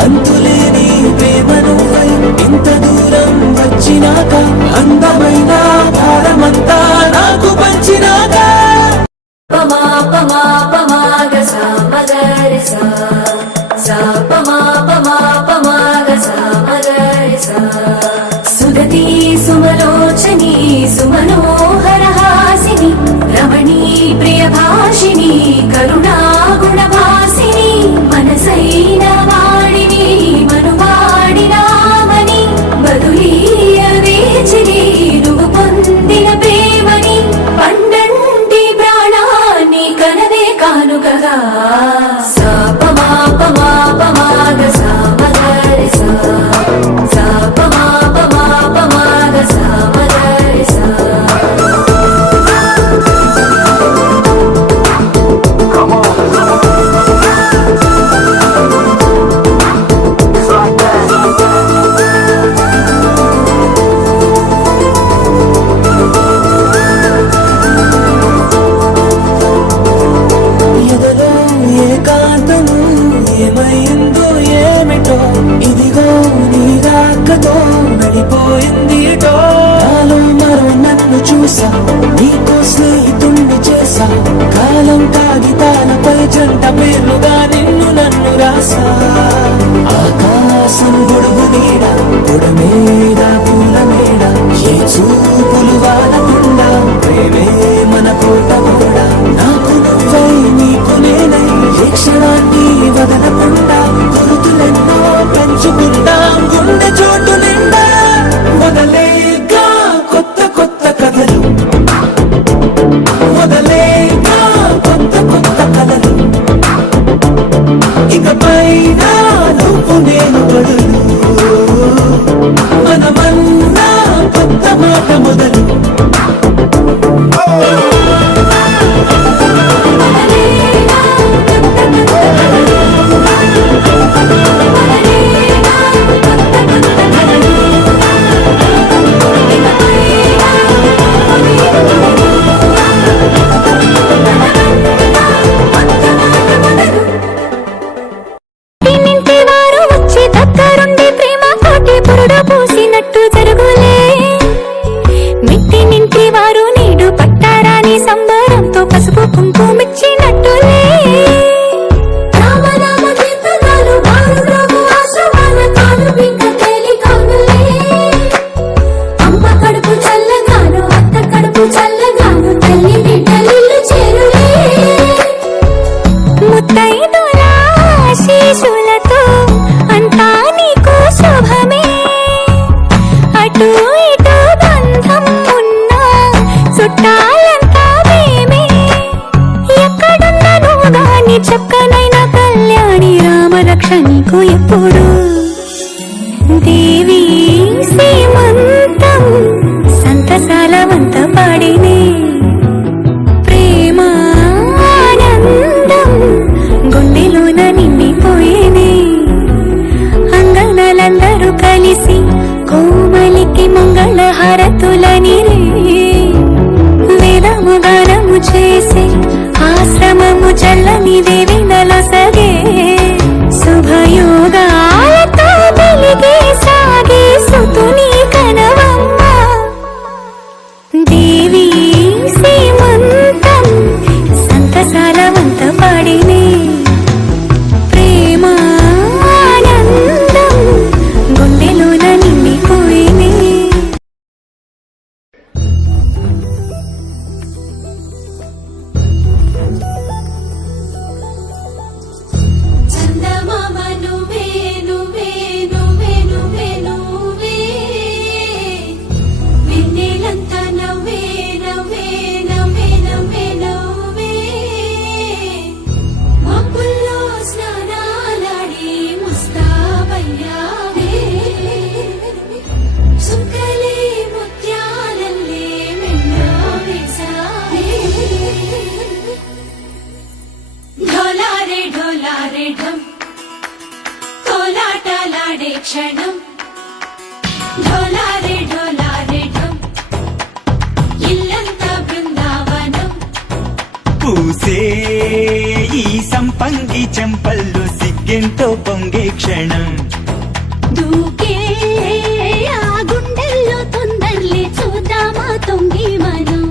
అంతులేని ప్రేమ నువ్వై ఇంత దూరం వచ్చినాక అందమైన భారమంతా నాకు పంచినాక పమా పమా పమా గ సా మగరి సా సా పమా పమా పమా గ సా మగరి సా సుగతి సుమలోచని సుమనోహర హాసిని రమణీ ప్రియ భాషిని కరుణా గుణ భాసిని మనసైన వాడిని మనువాడినామని బదులీయ వేచిని నువ్వు పొందిన ప్రేమని పండంటి ప్రాణాన్ని కనవే కానుకగా సా పమా పమా పమా గ సా మగరి సా సా పమా పమా పమా గ సా మగరి సా ఎదలో ఏకాంతము ఏమైందో ఏమిటో ఇదిగో నీ రాకతో నడిపోయిందిటో నాలో మరో నన్ను చూసా నీకో స్నేహితుణ్ణి చేసా కాలం కాగితాలపై జంట పేర్లుగా నిన్ను నన్ను రాసా ఆకాశం గొడుగు నీడ పొడమేడ పూల మేడ ఏ చూపులు వాడకుండా ప్రేమే మన కోట కూడా నాకు నువ్వై నీకు నేనై ఏ క్షణాన్ని వదలకుండా గుర్తులెన్నో పెంచుకుంటాం గుండె చోటు నిండా మొదలేగా కొత్త కొత్త కథలు మొదలేగా కొత్త కొత్త కథలు ఇకపైన నువ్వు నేను పడులు మనమన్నా కొత్త మాట మొదలు పూసినట్టు జరుగులే మిట్టి నింటి వారు నీడు పట్టారాని సంబరంతో పసుపు కుంకుమిచ్చినట్టులే రామనామ కీర్తనాలు వారు రోగు ఆశ్రమాల కాలు బింక తేలికానులే అమ్మ కడుపు చల్లగాను అత్త కడుపు చల్లగాను తల్లి బిడ్డలిల్లు చేరులే ముత్తైదుల ఆశీస్సులతో అంతా నీకు శుభమే అటు ఇటు బంధం ఉన్నా చుట్టాలంతా మేమే ఎక్కడున్న నువ్వు గాని చక్కనైన కళ్యాణి రామరక్ష నీకు ఎప్పుడు దేవి సీమంతం సంతసాల వంత పాడినే ప్రేమ ఆనందం గుండెలోన నిండిపోయేనే అంగనలందరూ కలిసి కోమలికి మంగళ హారతులని వేదము గానము చేసి ఆశ్రమము చల్లని దేవి నలసగే శుభయోగాలతో వెలిగే సాగే సుతుని కనవమ్మ దేవి సీమంతం సంతసాల వంత పాడినే ప్రేమ ఆనందం గుండెలోన నిండిపోయినే చందమామ నువ్వే నువ్వే నువ్వే నువ్వే నువ్వే వెన్నెలంతా నవ్వే నవ్వే నవ్వే నవ్వే నవ్వే మబ్బుల్లో స్నానాలాడి ముస్తాబయ్యావే చుక్కలే ముత్యాలల్లే మెండా వేసావే ఢోలారే ఢోలారే ఢం కోలాటలాడే క్షణం ఢోలారే ఢోలారే ఢం ఇల్లంతా బృందావనం పూసే ఈ సంపంగి చెంపల్లో సిగ్గు సిగ్గెంతో పొంగే క్షణం దూకే ఆ గుండెల్లో తొందరలే చూద్దామా తొంగి మనం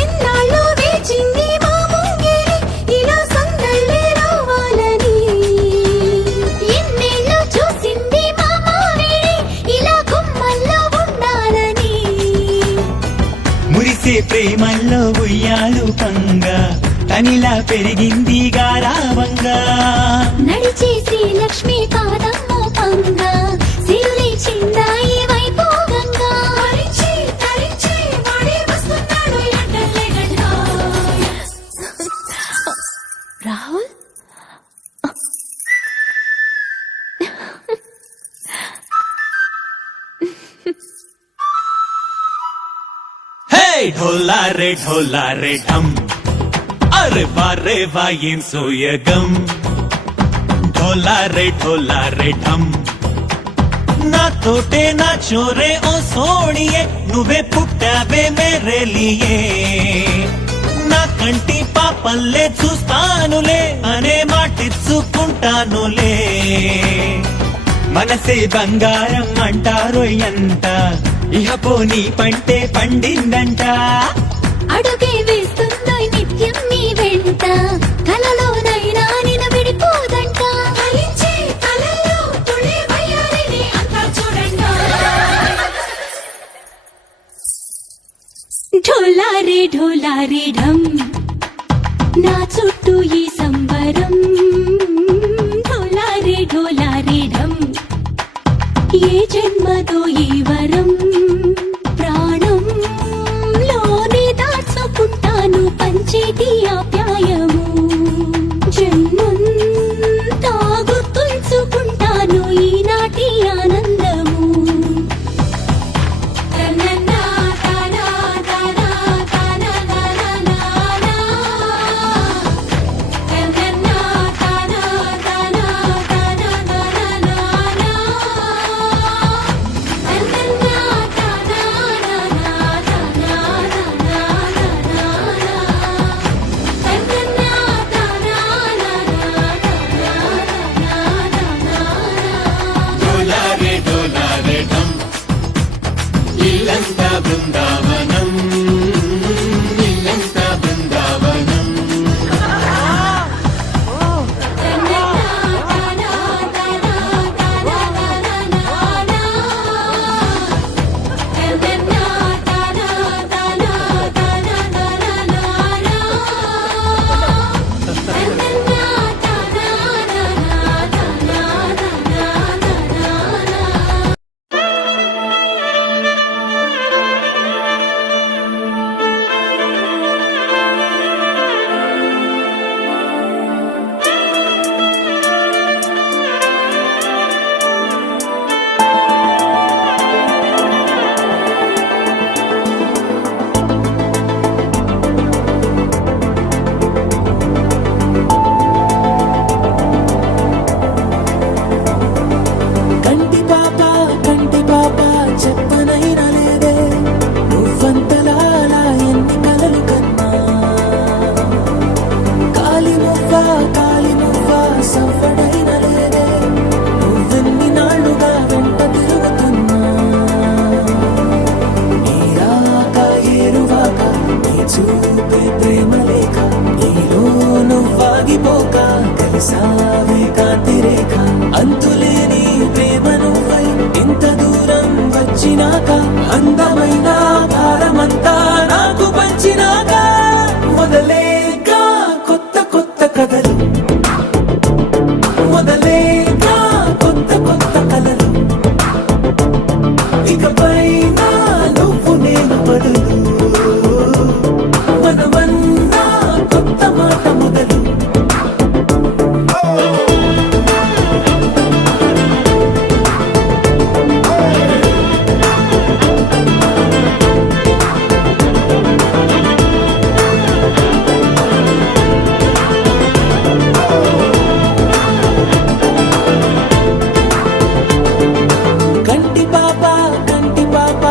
ఎన్నాళ్ళు వేచింది మా ముంగిలి ఇలా సందళ్ళే రావాలని ఎన్నేళ్ళు చూసింది మా మావిడి ఇలా గుమ్మల్లో ఉండాలని మురిసే ప్రేమల్లో ఉయ్యాలు పంగా తనిలా పెరిగింది గారావంగా నడిచే శ్రీలక్ష్మి పాదమ్మో పంగా సిరులే చిందాయి వైభోగంగా తరించి తరించి వాడే వస్తున్నాడు ఎండలే గంట రాహుల్ హే ఢోలా రే ఢమ్ అరే వా ఏం సోయగం ఢోలా రే ఢమ్ నా తోటే నా చోరే ఓ సోణియే నువ్వే పుట్టావే మేరే లియే నా కంటి పాపల్లే చూస్తానులే అనే మాటిచ్చుకుంటానులే మనసే బంగారం అంటారో ఎంత ఇహ పోనీ పంటే పండిందంట అడుగే వేస్తుందో నిత్యం నీ వెంట కలలోనైనా నిన విడిపోదంట ఫలించే కలల్లో తుళ్ళే వయ్యారిని అంతా చూడండి ఢోలా రే ఢమ్ నా చుట్టూ ఈ సంబరం ఢోలా రే ఢమ్ ఏ జన్మదో ఈ వరం ప్రాణంలోనే దాచుకుంటాను పంచేటి ఆప్యాయము జన్మంతా గుర్తుంచుకుంటాను ఈనాటి ఆనందము తననా తనా తనా తనా తనా తననా తనా తనా తనా డోలా రే ఢమ్ ఇల్లంతా బృందావనం ఇల్లంతా బృందావనం కంటి పాప చెప్పనైనా లేదే నువ్వంతలా ఎన్ని కలలు కన్నా కాలి మువ్వ సవ్వడైనా లేదే నువ్వెన్ని నాళ్ళుగా వెంట తిరుగుతున్నా నీ రాక ఏరువాక నీ చూపే ప్రేమ లేక నీలో నువ్వాగిపోక కలిసావే కాంతి రేఖ అంతులేని ప్రేమ నువ్వై ఇంత దూరం వచ్చినాక అందమైన భారమంతా నాకు పంచినాక మొదలేక కొత్త కొత్త కథలు మొదలేక కొత్త కొత్త కలలు ఇకపైన నువ్వు నేను బదులు మనమన్నా కొత్త మాట మొదలు కంటి పాప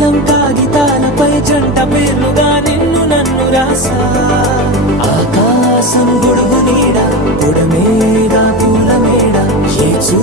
కాలం కాగితాలపై జంట పేర్లుగా నిన్ను నన్ను రాసా ఆకాశం గొడుగు నీడ పొడమేడ పూల మేడ ఏ చూ